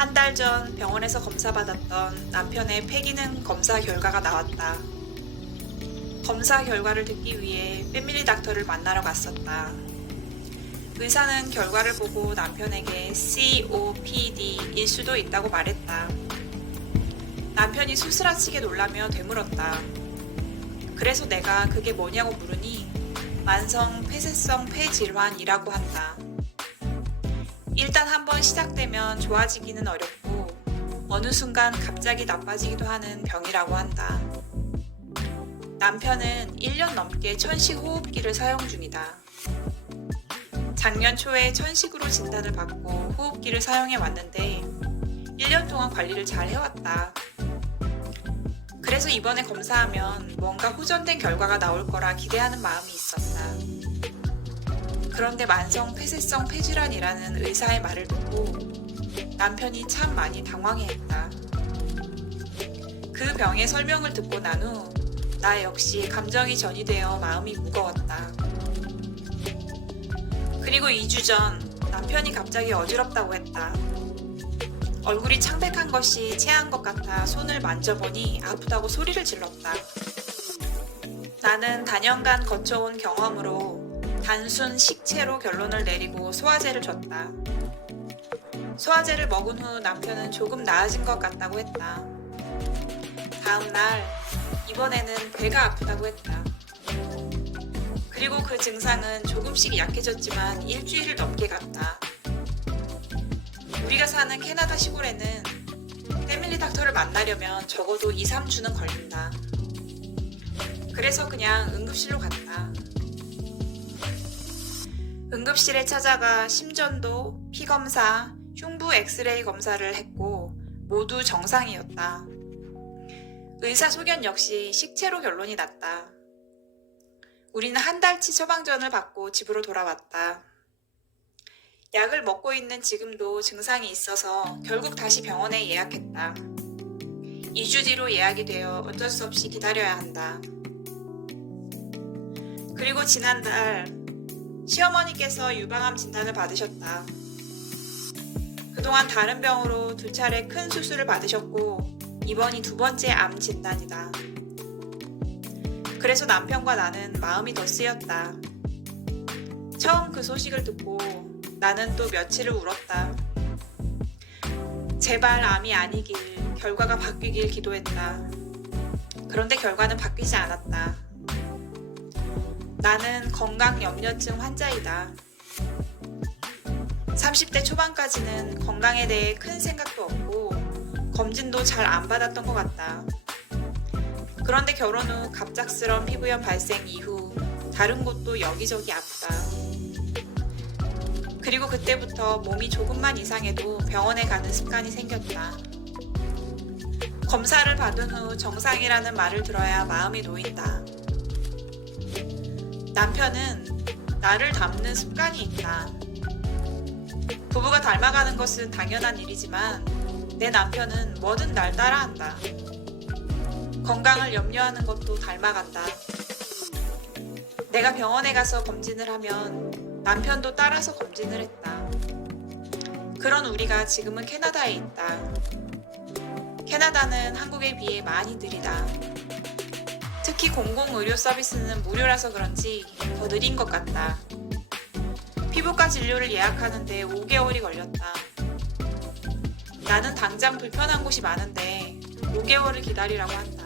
한 달 전 병원에서 검사받았던 남편의 폐기능 검사 결과가 나왔다. 검사 결과를 듣기 위해 패밀리 닥터를 만나러 갔었다. 의사는 결과를 보고 남편에게 COPD일 수도 있다고 말했다. 남편이 수스라치게 놀라며 되물었다. 그래서 내가 그게 뭐냐고 물으니 만성 폐쇄성 폐질환이라고 한다. 일단 한번 시작되면 좋아지기는 어렵고 어느 순간 갑자기 나빠지기도 하는 병이라고 한다. 남편은 1년 넘게 천식 호흡기를 사용 중이다. 작년 초에 천식으로 진단을 받고 호흡기를 사용해 왔는데 1년 동안 관리를 잘 해왔다. 그래서 이번에 검사하면 뭔가 호전된 결과가 나올 거라 기대하는 마음이 있었다. 그런데 만성 폐쇄성 폐질환이라는 의사의 말을 듣고 남편이 참 많이 당황해했다. 그 병의 설명을 듣고 난 후 나 역시 감정이 전이되어 마음이 무거웠다. 그리고 2주 전 남편이 갑자기 어지럽다고 했다. 얼굴이 창백한 것이 체한 것 같아 손을 만져보니 아프다고 소리를 질렀다. 나는 단연간 거쳐온 경험으로 단순 식체로 결론을 내리고 소화제를 줬다. 소화제를 먹은 후 남편은 조금 나아진 것 같다고 했다. 다음 날 이번에는 배가 아프다고 했다. 그리고 그 증상은 조금씩 약해졌지만 일주일을 넘게 갔다. 우리가 사는 캐나다 시골에는 패밀리 닥터를 만나려면 적어도 2, 3주는 걸린다. 그래서 그냥 응급실로 갔다. 응급실에 찾아가 심전도, 피검사, 흉부 엑스레이 검사를 했고 모두 정상이었다. 의사 소견 역시 식체로 결론이 났다. 우리는 한 달치 처방전을 받고 집으로 돌아왔다. 약을 먹고 있는 지금도 증상이 있어서 결국 다시 병원에 예약했다. 2주 뒤로 예약이 되어 어쩔 수 없이 기다려야 한다. 그리고 지난달 시어머니께서 유방암 진단을 받으셨다. 그동안 다른 병으로 2차례 큰 수술을 받으셨고 이번이 2번째 암 진단이다. 그래서 남편과 나는 마음이 더 쓰였다. 처음 그 소식을 듣고 나는 또 며칠을 울었다. 제발 암이 아니길, 결과가 바뀌길 기도했다. 그런데 결과는 바뀌지 않았다. 나는 건강염려증 환자이다. 30대 초반까지는 건강에 대해 큰 생각도 없고 검진도 잘 안 받았던 것 같다. 그런데 결혼 후 갑작스런 피부염 발생 이후 다른 곳도 여기저기 아프다. 그리고 그때부터 몸이 조금만 이상해도 병원에 가는 습관이 생겼다. 검사를 받은 후 정상이라는 말을 들어야 마음이 놓인다. 남편은 나를 닮는 습관이 있다. 부부가 닮아가는 것은 당연한 일이지만 내 남편은 뭐든 날 따라한다. 건강을 염려하는 것도 닮아간다. 내가 병원에 가서 검진을 하면 남편도 따라서 검진을 했다. 그런 우리가 지금은 캐나다에 있다. 캐나다는 한국에 비해 많이 느리다. 특히 공공의료 서비스는 무료라서 그런지 더 느린 것 같다. 피부과 진료를 예약하는데 5개월이 걸렸다. 나는 당장 불편한 곳이 많은데 5개월을 기다리라고 한다.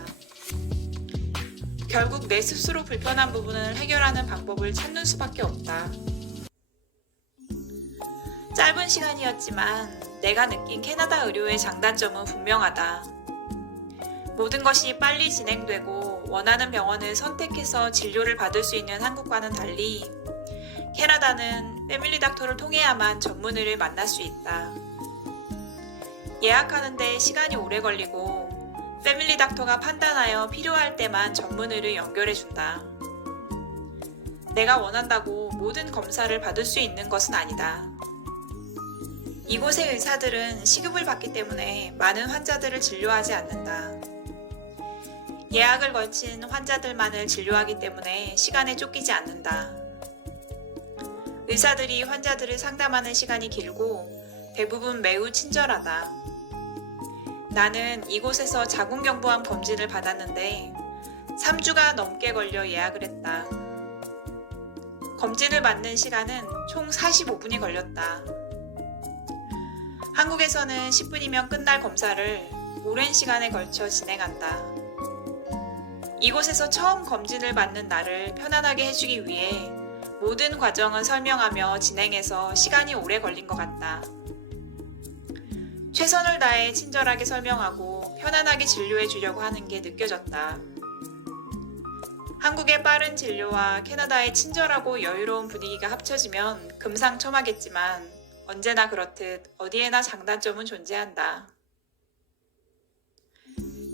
결국 내 스스로 불편한 부분을 해결하는 방법을 찾는 수밖에 없다. 짧은 시간이었지만 내가 느낀 캐나다 의료의 장단점은 분명하다. 모든 것이 빨리 진행되고 원하는 병원을 선택해서 진료를 받을 수 있는 한국과는 달리 캐나다는 패밀리 닥터를 통해야만 전문의를 만날 수 있다. 예약하는데 시간이 오래 걸리고 패밀리 닥터가 판단하여 필요할 때만 전문의를 연결해준다. 내가 원한다고 모든 검사를 받을 수 있는 것은 아니다. 이곳의 의사들은 시급을 받기 때문에 많은 환자들을 진료하지 않는다. 예약을 걸친 환자들만을 진료하기 때문에 시간에 쫓기지 않는다. 의사들이 환자들을 상담하는 시간이 길고 대부분 매우 친절하다. 나는 이곳에서 자궁경부암 검진을 받았는데 3주가 넘게 걸려 예약을 했다. 검진을 받는 시간은 총 45분이 걸렸다. 한국에서는 10분이면 끝날 검사를 오랜 시간에 걸쳐 진행한다. 이곳에서 처음 검진을 받는 나를 편안하게 해주기 위해 모든 과정을 설명하며 진행해서 시간이 오래 걸린 것 같다. 최선을 다해 친절하게 설명하고 편안하게 진료해 주려고 하는 게 느껴졌다. 한국의 빠른 진료와 캐나다의 친절하고 여유로운 분위기가 합쳐지면 금상첨화겠지만 언제나 그렇듯 어디에나 장단점은 존재한다.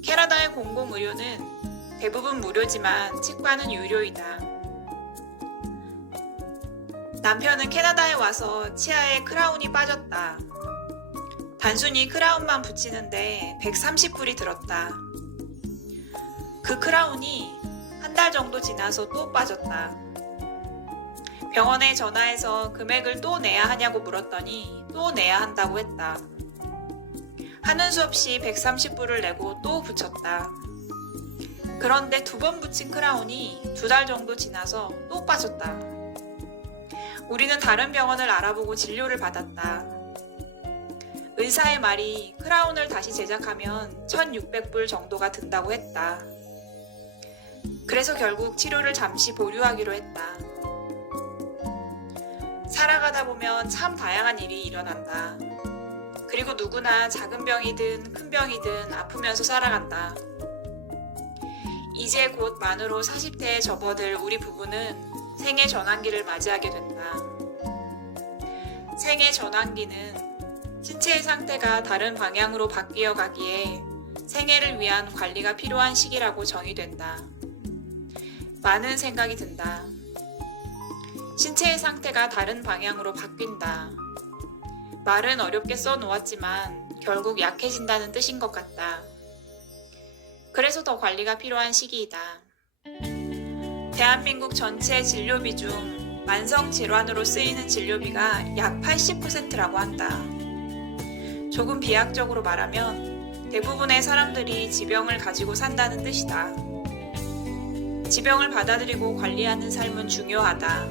캐나다의 공공의료는 대부분 무료지만 치과는 유료이다. 남편은 캐나다에 와서 치아에 크라운이 빠졌다. 단순히 크라운만 붙이는데 130불이 들었다. 그 크라운이 한 달 정도 지나서 또 빠졌다. 병원에 전화해서 금액을 또 내야 하냐고 물었더니 또 내야 한다고 했다. 하는 수 없이 130불을 내고 또 붙였다. 그런데 2번 붙인 크라운이 2달 정도 지나서 또 빠졌다. 우리는 다른 병원을 알아보고 진료를 받았다. 의사의 말이 크라운을 다시 제작하면 1,600불 정도가 든다고 했다. 그래서 결국 치료를 잠시 보류하기로 했다. 살아가다 보면 참 다양한 일이 일어난다. 그리고 누구나 작은 병이든 큰 병이든 아프면서 살아간다. 이제 곧 만으로 40대에 접어들 우리 부부는 생애 전환기를 맞이하게 된다. 생애 전환기는 신체의 상태가 다른 방향으로 바뀌어 가기에 생애를 위한 관리가 필요한 시기라고 정의된다. 많은 생각이 든다. 신체의 상태가 다른 방향으로 바뀐다. 말은 어렵게 써놓았지만 결국 약해진다는 뜻인 것 같다. 그래서 더 관리가 필요한 시기이다. 대한민국 전체 진료비 중 만성 질환으로 쓰이는 진료비가 약 80%라고 한다. 조금 비약적으로 말하면 대부분의 사람들이 지병을 가지고 산다는 뜻이다. 지병을 받아들이고 관리하는 삶은 중요하다.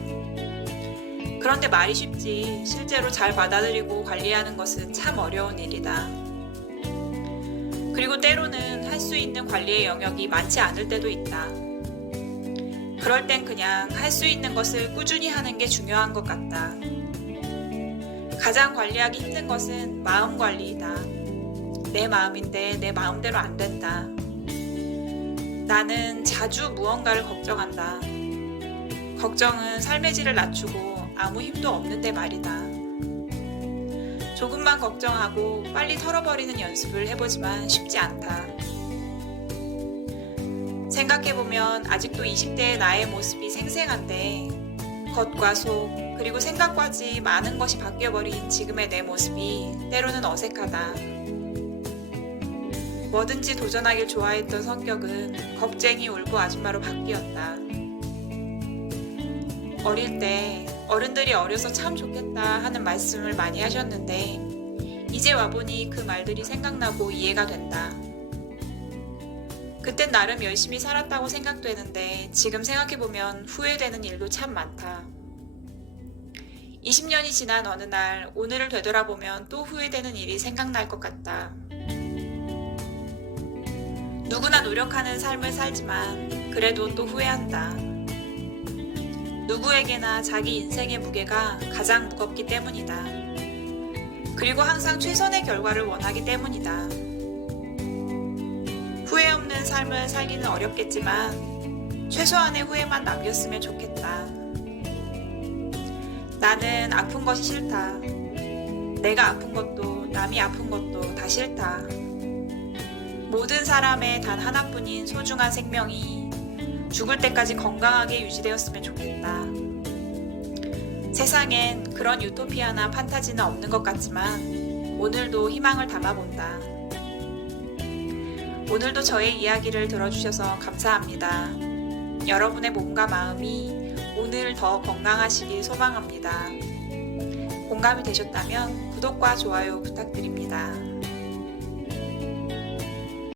그런데 말이 쉽지 실제로 잘 받아들이고 관리하는 것은 참 어려운 일이다. 그리고 때로는 할 수 있는 관리의 영역이 많지 않을 때도 있다. 그럴 땐 그냥 할 수 있는 것을 꾸준히 하는 게 중요한 것 같다. 가장 관리하기 힘든 것은 마음 관리이다. 내 마음인데 내 마음대로 안 된다. 나는 자주 무언가를 걱정한다. 걱정은 삶의 질을 낮추고 아무 힘도 없는데 말이다. 조금만 걱정하고 빨리 털어버리는 연습을 해보지만 쉽지 않다. 생각해보면 아직도 20대의 나의 모습이 생생한데 겉과 속 그리고 생각까지 많은 것이 바뀌어버린 지금의 내 모습이 때로는 어색하다. 뭐든지 도전하길 좋아했던 성격은 겁쟁이 울보 아줌마로 바뀌었다. 어릴 때 어른들이 어려서 참 좋겠다 하는 말씀을 많이 하셨는데 이제 와보니 그 말들이 생각나고 이해가 된다. 그땐 나름 열심히 살았다고 생각되는데 지금 생각해보면 후회되는 일도 참 많다. 20년이 지난 어느 날 오늘을 되돌아보면 또 후회되는 일이 생각날 것 같다. 누구나 노력하는 삶을 살지만 그래도 또 후회한다. 누구에게나 자기 인생의 무게가 가장 무겁기 때문이다. 그리고 항상 최선의 결과를 원하기 때문이다. 후회 없는 삶을 살기는 어렵겠지만 최소한의 후회만 남겼으면 좋겠다. 나는 아픈 것이 싫다. 내가 아픈 것도 남이 아픈 것도 다 싫다. 모든 사람의 단 하나뿐인 소중한 생명이 죽을 때까지 건강하게 유지되었으면 좋겠다. 세상엔 그런 유토피아나 판타지는 없는 것 같지만 오늘도 희망을 담아본다. 오늘도 저의 이야기를 들어주셔서 감사합니다. 여러분의 몸과 마음이 오늘 더 건강하시길 소망합니다. 공감이 되셨다면 구독과 좋아요 부탁드립니다.